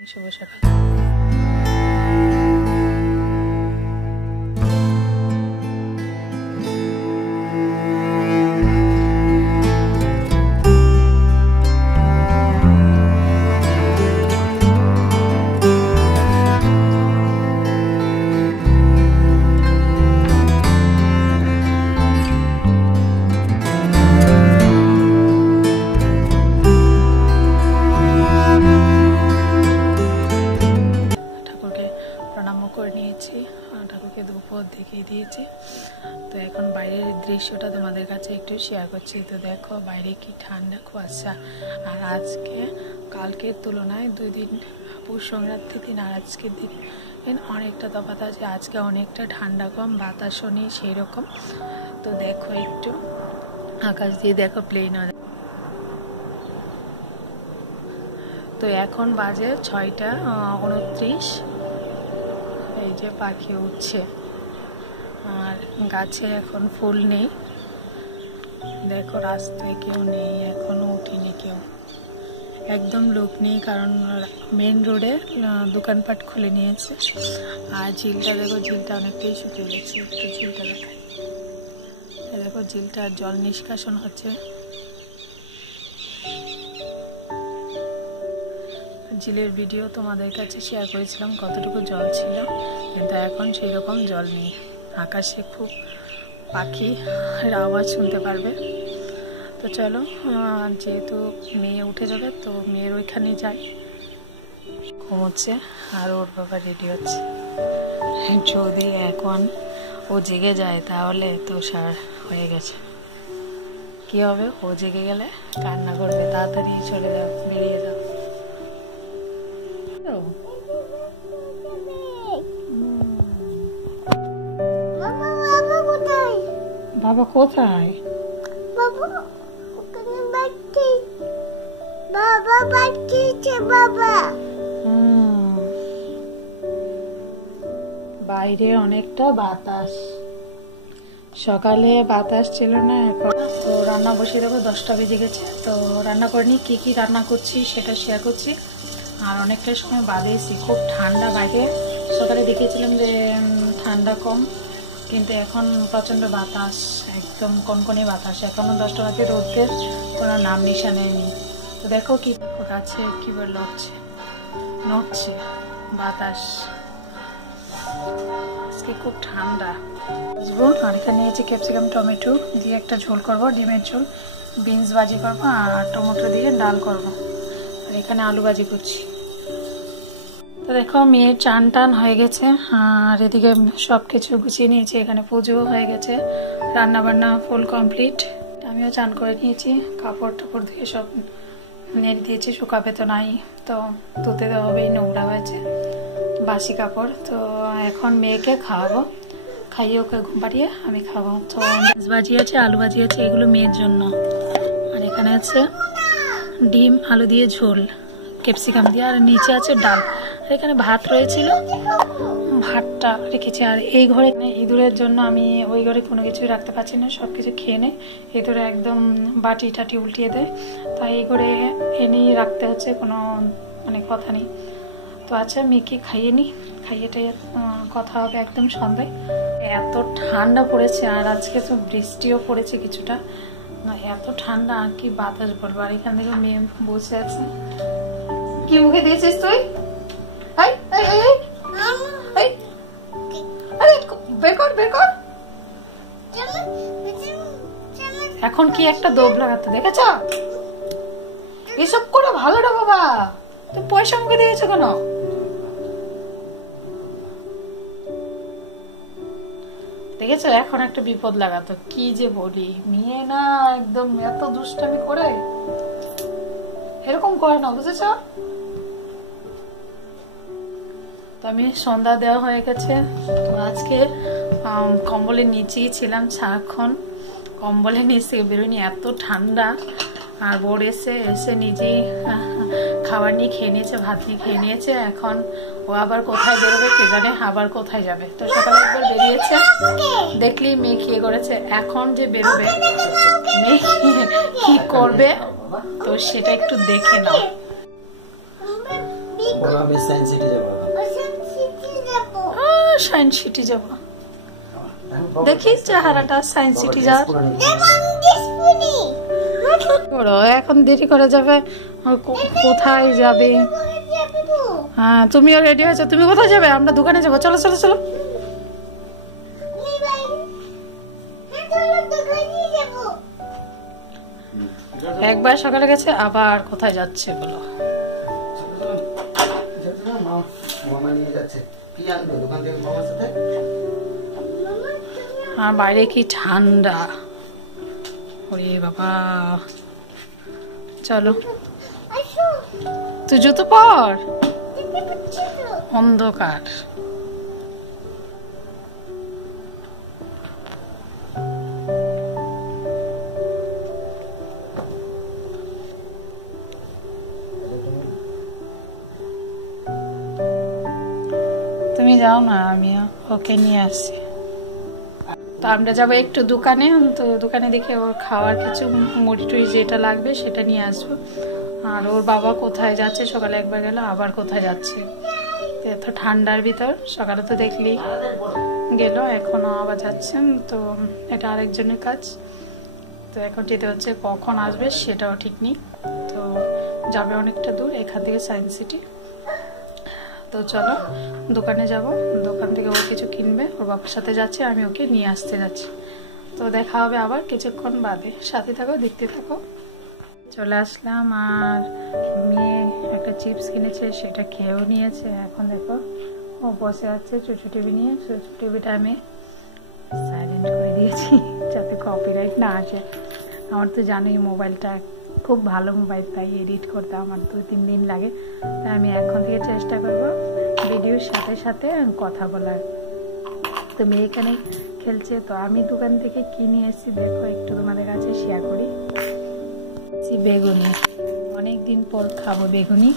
শুভ সকাল। ঠাকুরকে ধূপও দেখিয়ে দিয়েছি। তো এখন বাইরের দৃশ্যটা তোমাদের কাছে একটু শেয়ার করছি। তো দেখো বাইরে কি ঠান্ডা কুয়াশা, আর আজকে কালকের তুলনায় 2 দিন পৌষ সংক্রান্তির দিন আর আজকের দিন অনেকটা তফাৎ আছে। আজকে অনেকটা ঠান্ডা কম, বাতাসও নেই সেই রকম। তো দেখো একটু আকাশ দিয়ে দেখো প্লেন। তো এখন বাজে 6টা 29। এই যে পাখি উঠছে, আর গাছে এখন ফুল নেই। দেখো রাস্তায় কেউ নেই, এখনো উঠিনি কেউ, একদম লোক নেই, কারণ মেন রোডে দোকানপাট খুলে নিয়েছে। আর ঝিলটা দেখো, ঝিলটা অনেকটাই শুকিয়ে গেছে। একটু ঝিলটা দেখায়, দেখো ঝিলটার জল নিষ্কাশন হচ্ছে। ঝিলের ভিডিও তোমাদের কাছে শেয়ার করেছিলাম কতটুকু জল ছিল, কিন্তু এখন সেই রকম জল নেই। আকাশে খুব পাখির আওয়াজ শুনতে পারবে। তো চলো, যেহেতু মেয়ে উঠে যাবে তো মেয়ের ওইখানে যাই। ঘুমোচ্ছে আর ওর বাবা রেডি হচ্ছে। যদি এখন ও জেগে যায় তাহলে তো সার হয়ে গেছে। কি হবে, ও জেগে গেলে কান্না করবে, তাড়াতাড়ি চলে যাও, বেরিয়ে যাও। বাবা কোথায়? বাবা ওখানে বাচ্চা, বাবা বাচ্চা, বাবা। বাইরে অনেকটা বাতাস, সকালে বাতাস ছিল না। এখন তো রান্না বসিয়ে দেবো, 10টা বেজে গেছে। তো রান্না করিনি, কি কি রান্না করছি সেটা শেয়ার করছি। আর অনেকটা সময় বাদে এসি, খুব ঠান্ডা বাইরে। সকালে দেখেছিলাম যে ঠান্ডা কম, কিন্তু এখন প্রচণ্ড বাতাস, একদম কনকনে বাতাস। এখনও 10টা বাজে, রোদের কোনো নাম নিশানে নেই। তো দেখো কি গাছে কীভাবে নড়ছে বাতাস। আজকে খুব ঠান্ডা। বুঝবো। আর এখানে নিয়েছি ক্যাপসিকাম টমেটো দিয়ে একটা ঝোল করব, ডিমের ঝোল। বিনস ভাজি করবো আর টমেটো দিয়ে ডাল করব। আর এখানে আলু ভাজি করছি। তো দেখো মেয়ের চান টান হয়ে গেছে, আর এদিকে সব কিছু গুছিয়ে নিয়েছি। এখানে পুজোও হয়ে গেছে, রান্না বান্না ফুল কমপ্লিট। আমিও চান করে নিয়েছি, কাপড় টাপড় দিয়ে সব নেড়ে দিয়েছি। শুকাবে তো নাই, তো ধুতে দেওয়া হবেই, নোংরা হয়েছে বাসি কাপড়। তো এখন মেয়েকে খাওয়াবো, খাইয়ে ওকে ঘুম পাড়িয়ে আমি খাবো। তো ভাজি আছে, আলু ভাজি আছে, এগুলো মেয়ের জন্য। আর এখানে আছে ডিম আলু দিয়ে ঝোল ক্যাপসিকাম দিয়ে, আর নিচে আছে ডাল। আর এখানে ভাত রয়েছিল, ভাতটা রেখেছি। আর এই ঘরে ইঁদুরের জন্য আমি ওই ঘরে কোনো কিছুই রাখতে পারছি না, সব কিছু খেয়ে নেয় ইঁদুরে, একদম বাটি টাটি উল্টিয়ে দেয়। তাই এই ঘরে এনেই রাখতে হচ্ছে, কোনো মানে কথা নেই। তো আচ্ছা মেয়েকে খাইয়ে নিই, খাইয়ে টাইয়ে কথা হবে একদম সন্ধ্যায়। এত ঠান্ডা পড়েছে, আর আজকে তো বৃষ্টিও পড়েছে কিছুটা। না এত ঠান্ডা, আর কি বাতাস বলবো। আর এখান থেকে মেয়ে বসে আছে। কি মুখে দিয়েছিস তুই? বের কর বের কর। এখন কি একটা দোব লাগাতে দেখেছ? এসব করে ভালো না বাবা, তুমি পয়সা মুখে দিয়েছো কেন? দেখেছো, এখন একটা বিপদ লাগাতো। কি যে বলি, মেয়ে না একদম এত দুষ্টামি করে, এরকম করে না, বুঝেছ? তো আমি সন্ধ্যা দেওয়া হয়ে গেছে। তো আজকে কম্বলের নিচেই ছিলাম সারাক্ষণ, কম্বলের নিচে বেরোনি, এত ঠান্ডা। আর বোর এসে নিজেই খাবার নিয়ে খেয়ে নিয়েছে, ভাত নিয়ে খেয়ে নিয়েছে। এখন ও আবার কোথায় বেরোবে কে জানে, আবার কোথায় যাবে। তো সকালে একবার বেরিয়েছে, দেখলি মেয়ে খেয়ে করেছে। এখন যে বেরোবে মেয়ে কি করবে, তো সেটা একটু দেখে নাও। বলো আমি সায়েন্স সিটি যাব। সায়েন্স সিটি যাব। দেখি চেহারাটা সায়েন্স সিটি যাওয়ার। এখন দেরি করে যাবে, কোথায় যাবে? হ্যাঁ তুমিও রেডি হয়েছো, তুমি কোথায় যাবে? আমরা দোকানে যাবো, চলো চলো চলো। একবার সকালে গেছে, আবার কোথায় যাচ্ছে বলো? আর বাইরে কি ঠান্ডা, ওরে বাবা। চলো তুই জুতো পর, অন্ধকার। তুমি যাও না, আমি ওকে নিয়ে আসছি। তো আমরা যাবো একটু দোকানে, তো দোকানে দেখে ওর খাওয়ার কিছু মুড়ি টুড়ি যেটা লাগবে সেটা নিয়ে আসবো। আর ওর বাবা কোথায় যাচ্ছে, সকালে একবার গেল, আবার কোথায় যাচ্ছে। এত ঠান্ডার ভিতর, সকালে তো দেখলি গেল, এখনো আবার যাচ্ছেন। তো এটা আরেকজনের কাজ। তো এখন যেতে হচ্ছে, কখন আসবে সেটাও ঠিক নেই। তো যাবে অনেকটা দূর এখান থেকে সায়েন্স সিটি। তো চলো দোকানে যাব, দোকান থেকে ও কিছু কিনবে, ওর বাবার সাথে যাচ্ছে, আমি ওকে নিয়ে আসতে যাচ্ছি। তো দেখা হবে আবার কিছুক্ষণ বাদে, সাথে থাকো, দেখতে থাকো। চলে আসলাম, আর মেয়ে একটা চিপস কিনেছে, সেটা খেয়েও নিয়েছে। এখন দেখো ও বসে আছে চুচু টিভি নিয়ে। চুচু টিভিটা আমি সাইলেন্ট করে দিয়েছি যাতে কপিরাইট না আসে। আমার তো জানোই মোবাইলটা খুব ভালো মোবাইল, তাই এডিট করতে আমার 2-3 দিন লাগে। তাই আমি এখন থেকে চেষ্টা করব ভিডিওর সাথে সাথে কথা বলার। তো মেয়ে এখানে খেলছে, তো আমি দোকান থেকে কিনে এসেছি, দেখো একটু তোমাদের কাছে শেয়ার করি। বেগুনি, অনেকদিন পর খাবো বেগুনি।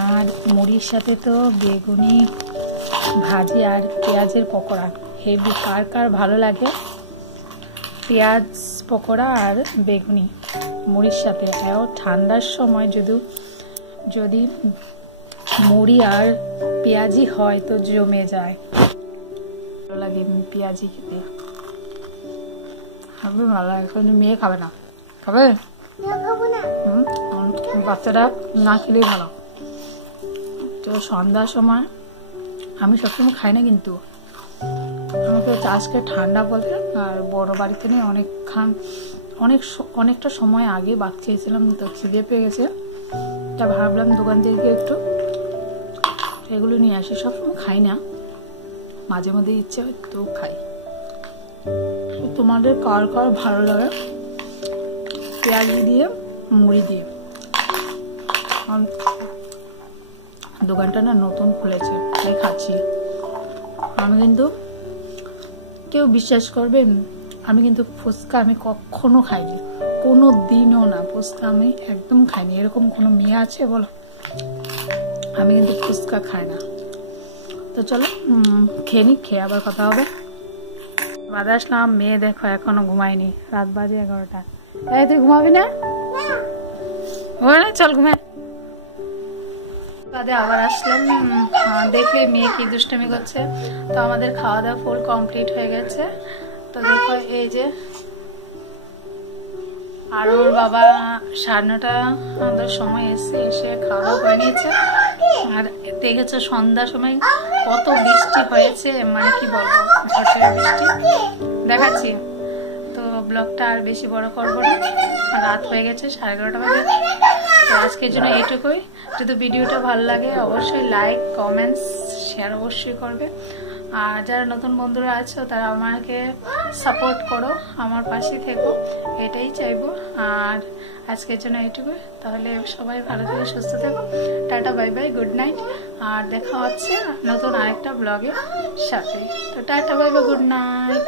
আর মুড়ির সাথে তো বেগুনি ভাজি আর পেঁয়াজের পকোড়া হেভি। কার কার ভালো লাগে পেঁয়াজ পকোড়া আর বেগুনি মুড়ির সাথে? ঠান্ডার সময় যদি মুড়ি আর পেঁয়াজি হয় তো জমে যায়, ভালো লাগে পেঁয়াজি খেতে। হবে ভালো লাগে, কিন্তু মেয়ে খাবে না। খাবে? বাচ্চারা না খেলেই ভালো। তো সন্ধ্যার সময় আমি সবসময় খাই না, কিন্তু আমাকে আজকে ঠান্ডা বলে আর বড় বাড়িতে নিয়ে অনেকটা সময় আগে ভাত খেয়েছিলাম, তো খিদে পেয়ে গেছে। তা ভাবলাম দোকান থেকে একটু এগুলো নিয়ে আসি। সবসময় খাই না, মাঝে মধ্যে ইচ্ছে হয় তো খাই। তোমাদের কার কার ভালো লাগে পেঁয়াজি দিয়ে মুড়ি দিয়ে? দোকানটা না নতুন খুলেছে, তাই খাচ্ছি। আমি কিন্তু, কেউ বিশ্বাস করবেন, আমি কিন্তু ফুচকা আমি কখনো খাইনি, কোনো দিনও না। ফুচকা আমি একদম খাইনি। এরকম কোনো মেয়ে আছে বলো? আমি কিন্তু ফুচকা খাই না। তো চলো খেয়ে নি, খেয়ে আবার কথা হবে। বাদে আসলাম, মেয়ে দেখো এখনো ঘুমায়নি, রাত বাজে 11টা। তুই ঘুমাবি না? চল ঘুমা। বাদে আবার আসলাম, দেখলে মেয়ে কি দুষ্টামি করছে। তো আমাদের খাওয়া দাওয়া ফুল কমপ্লিট হয়ে গেছে। তো দেখো এই যে, আর ওর বাবা 9:30 সময় এসে খাওয়া দাওয়া করে নিয়েছে। আর দেখেছো সন্ধ্যার সময় কত বৃষ্টি হয়েছে, মানে কি বলবো, ঝড়ের বৃষ্টি দেখাচ্ছি। তো ব্লগটা আর বেশি বড় করবো না, রাত হয়ে গেছে, 11:30 বাজে। তো আজকের জন্য এইটুকুই। যদি ভিডিওটা ভালো লাগে অবশ্যই লাইক, কমেন্টস, শেয়ার অবশ্যই করবে। আর যারা নতুন বন্ধুরা আছো তারা আমাকে সাপোর্ট করো, আমার পাশে থেকো, এটাই চাইবো। আর আজকের জন্য এইটুকুই। তাহলে সবাই ভালো থেকে সুস্থ থেকো। Tata, bye bye, good night. আর দেখা হচ্ছে নতুন আরেকটা ব্লগের সাথে। তো tata, bye bye, good night.